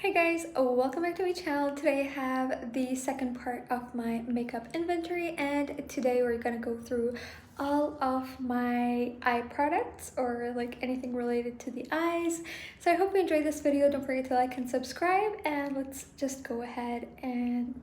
Hey guys, welcome back to my channel. Today I have the second part of my makeup inventory, and today we're gonna go through all of my eye products or like anything related to the eyes. So I hope you enjoyed this video. Don't forget to like and subscribe, and let's just go ahead and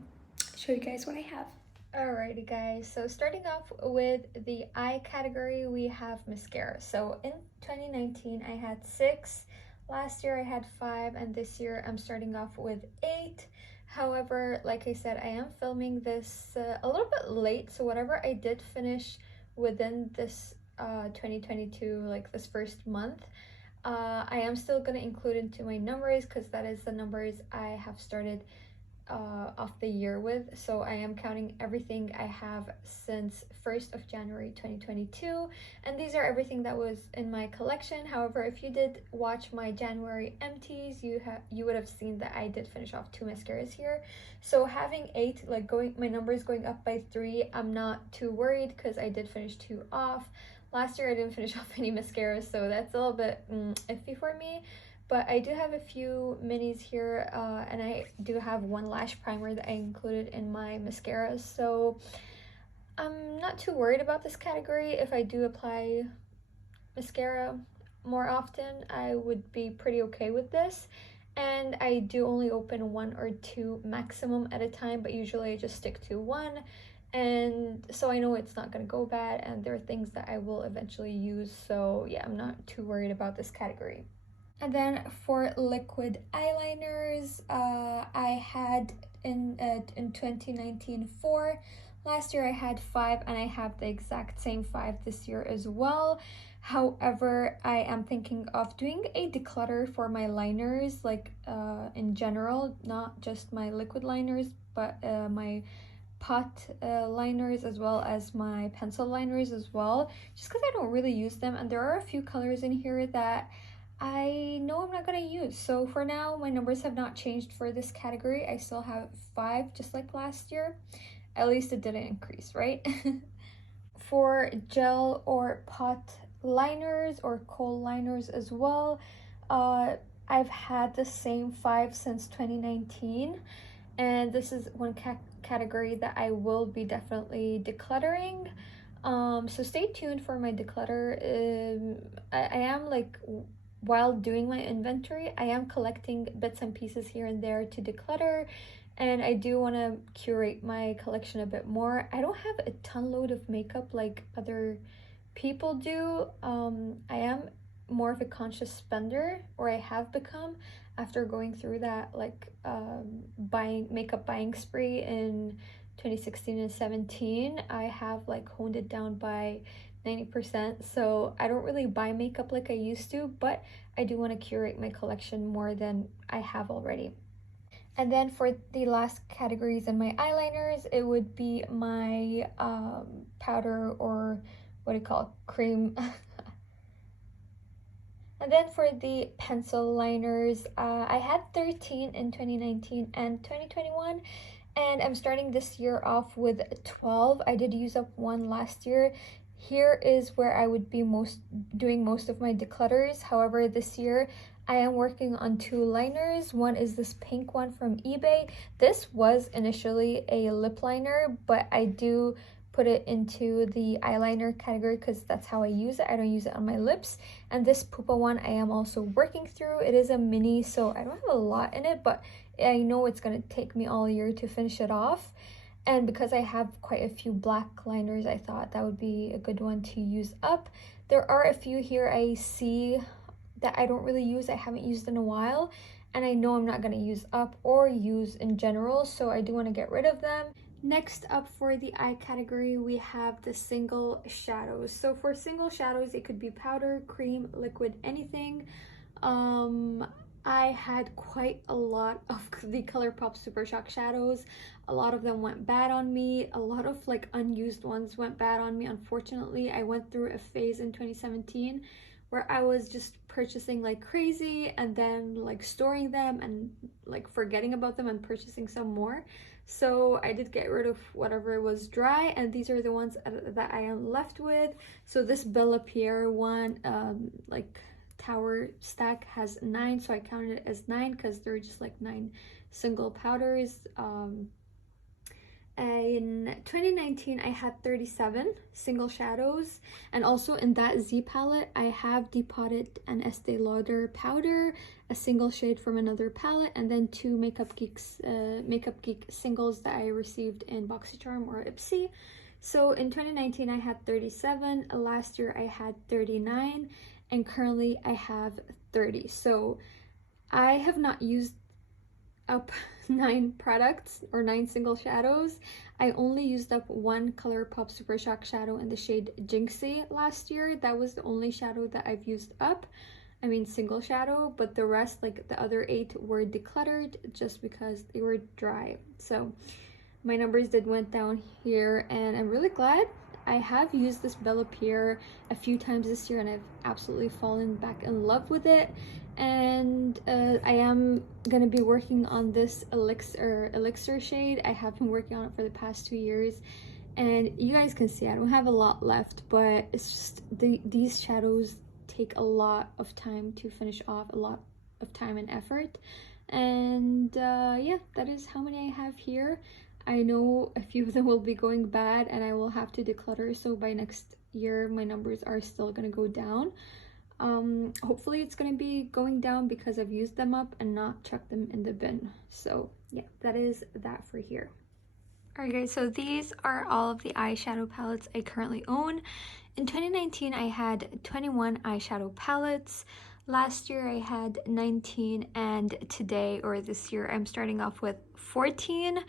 show you guys what I have. Alrighty guys, so starting off with the eye category, we have mascara. So in 2019 I had 6, last year I had 5, and this year I'm starting off with 8. However, like I said, I am filming this a little bit late, so whatever I did finish within this 2022, like this first month, I am still gonna include into my numbers because that is the numbers I have started off the year with. So I am counting everything I have since 1st of January 2022, and these are everything that was in my collection. However, if you did watch my January empties, you would have seen that I did finish off 2 mascaras here. So having 8, like my numbers going up by 3, I'm not too worried because I did finish 2 off. Last year I didn't finish off any mascaras, so that's a little bit iffy for me. But I do have a few minis here, and I do have one lash primer that I included in my mascaras. So I'm not too worried about this category. If I do apply mascara more often, I would be pretty okay with this. And I do only open 1 or 2 maximum at a time, but usually I just stick to 1. And so I know it's not gonna go bad, and there are things that I will eventually use. So yeah, I'm not too worried about this category. And then for liquid eyeliners, I had in 2019 4. Last year I had 5, and I have the exact same 5 this year as well. However, I am thinking of doing a declutter for my liners, like in general, not just my liquid liners, but my pot liners as well as my pencil liners as well, just because I don't really use them, and there are a few colors in here that I know I'm not gonna use. So for now, my numbers have not changed for this category. I still have 5, just like last year. At least it didn't increase, right? For gel or pot liners or kohl liners as well, I've had the same 5 since 2019, and this is one category that I will be definitely decluttering. So stay tuned for my declutter. I am like, while doing my inventory, I am collecting bits and pieces here and there to declutter, and I do want to curate my collection a bit more. I don't have a ton load of makeup like other people do. I am more of a conscious spender, or I have become, after going through that like makeup buying spree in 2016 and 17. I have like honed it down by 90%, so I don't really buy makeup like I used to, but I do want to curate my collection more than I have already. And then for the last categories in my eyeliners, it would be my powder, or what do you call it, cream. And then for the pencil liners, I had 13 in 2019 and 2021, and I'm starting this year off with 12. I did use up 1 last year. Here is where I would be doing most of my declutters. However, this year I am working on 2 liners. One is this pink one from eBay. This was initially a lip liner, but I do put it into the eyeliner category because that's how I use it. I don't use it on my lips. And this Pupa one I am also working through. It is a mini, so I don't have a lot in it, but I know it's gonna take me all year to finish it off. And because I have quite a few black liners, I thought that would be a good one to use up. There are a few here I see that I don't really use, I haven't used in a while, and I know I'm not gonna use up or use in general, so I do want to get rid of them. Next up for the eye category, we have the single shadows. So for single shadows, it could be powder, cream, liquid, anything. I had quite a lot of the ColourPop Super Shock shadows. A lot of them went bad on me. A lot of like unused ones went bad on me, unfortunately. I went through a phase in 2017 where I was just purchasing like crazy, and then like storing them and like forgetting about them and purchasing some more. So I did get rid of whatever was dry, and these are the ones that I am left with. So this Bella Pierre one, like tower stack has 9, so I counted it as 9 because they're just like 9 single powders. In 2019 I had 37 single shadows, and also in that Z palette I have depotted an Estee Lauder powder, a single shade from another palette, and then 2 Makeup Geek singles that I received in BoxyCharm or Ipsy. So in 2019 I had 37, last year I had 39, and currently I have 30. So I have not used up 9 products or 9 single shadows. I only used up 1 ColourPop Super Shock shadow in the shade Jinxie last year. That was the only shadow that I've used up. I mean single shadow, but the rest, like the other 8, were decluttered just because they were dry. So my numbers did went down here, and I'm really glad. I have used this Bella Pierre a few times this year and I've absolutely fallen back in love with it. And I am gonna be working on this elixir shade. I have been working on it for the past 2 years, and you guys can see I don't have a lot left, but it's just these shadows take a lot of time to finish off, a lot of time and effort. And yeah, that is how many I have here. I know a few of them will be going bad and I will have to declutter, so by next year my numbers are still gonna go down. Hopefully it's gonna be going down because I've used them up and not chucked them in the bin. So yeah, that is that for here. Alright guys, so these are all of the eyeshadow palettes I currently own. In 2019 I had 21 eyeshadow palettes. Last year I had 19, and today, or this year, I'm starting off with 14.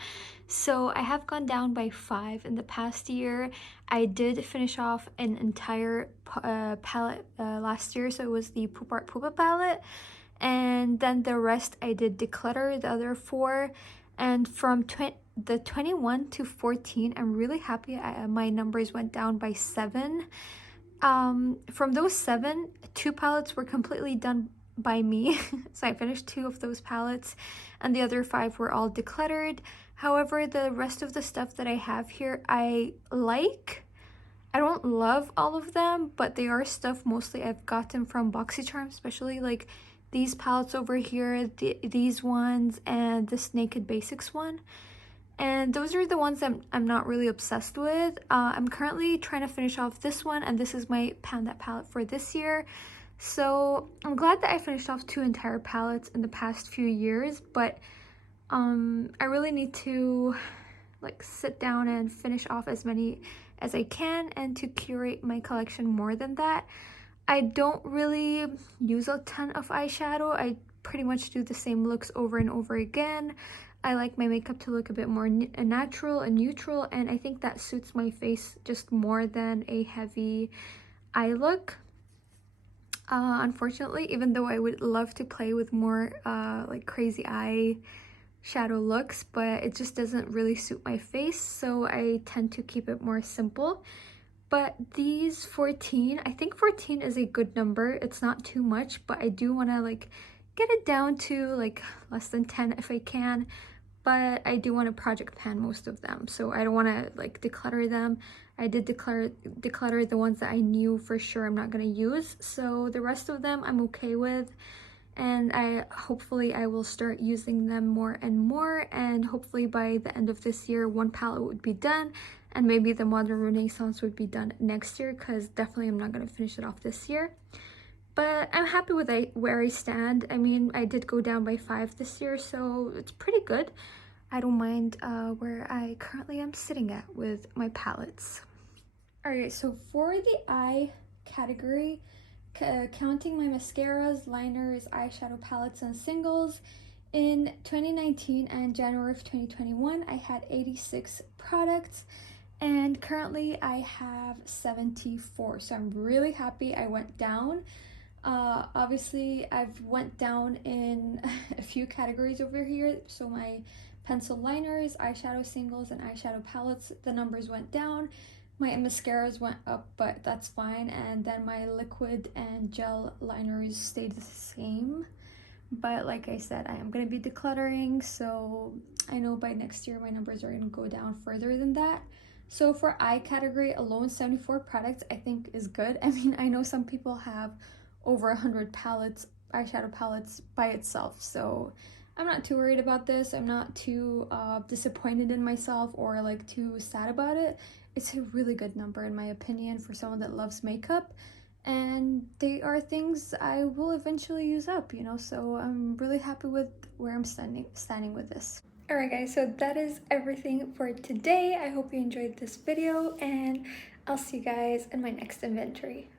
So I have gone down by 5 in the past year. I did finish off an entire palette last year, so it was the Poop Art Poopa palette. And then the rest I did declutter, the other 4. And from the 21 to 14, I'm really happy my numbers went down by 7. From those 7, 2 palettes were completely done by me. So I finished 2 of those palettes, and the other 5 were all decluttered. However, the rest of the stuff that I have here, I like. I don't love all of them, but they are stuff mostly I've gotten from BoxyCharm, especially like these palettes over here, these ones, and this Naked Basics one. And those are the ones I'm not really obsessed with. I'm currently trying to finish off this one, and this is my Pound That palette for this year. So I'm glad that I finished off 2 entire palettes in the past few years, but I really need to like sit down and finish off as many as I can and to curate my collection more than that. I don't really use a ton of eyeshadow. I pretty much do the same looks over and over again. I like my makeup to look a bit more natural and neutral, and I think that suits my face just more than a heavy eye look. Unfortunately, even though I would love to play with more like crazy eye shadow looks, but it just doesn't really suit my face, so I tend to keep it more simple. But these 14, I think 14 is a good number. It's not too much, but I do want to like get it down to like less than 10 if I can. But I do want to project pan most of them, so I don't want to like declutter them. I did declutter the ones that I knew for sure I'm not going to use, so the rest of them I'm okay with, and hopefully I will start using them more and more, and hopefully by the end of this year 1 palette would be done, and maybe the Modern Renaissance would be done next year, because definitely I'm not going to finish it off this year. But I'm happy with where I stand. I mean, I did go down by 5 this year, so it's pretty good. I don't mind where I currently am sitting at with my palettes. Alright, so for the eye category, counting my mascaras, liners, eyeshadow palettes, and singles, in 2019 and January of 2021, I had 86 products. And currently I have 74, so I'm really happy I went down. Obviously I've went down in a few categories over here, so my pencil liners, eyeshadow singles, and eyeshadow palettes, the numbers went down. My mascaras went up, but that's fine, and then my liquid and gel liners stayed the same. But like I said, I am going to be decluttering, so I know by next year my numbers are going to go down further than that. So for eye category alone, 74 products I think is good. I mean, I know some people have over 100 palettes, eyeshadow palettes by itself. So I'm not too worried about this. I'm not too disappointed in myself or like too sad about it. It's a really good number in my opinion for someone that loves makeup, and they are things I will eventually use up, you know, so I'm really happy with where I'm standing with this. Alright guys, so that is everything for today. I hope you enjoyed this video, and I'll see you guys in my next inventory.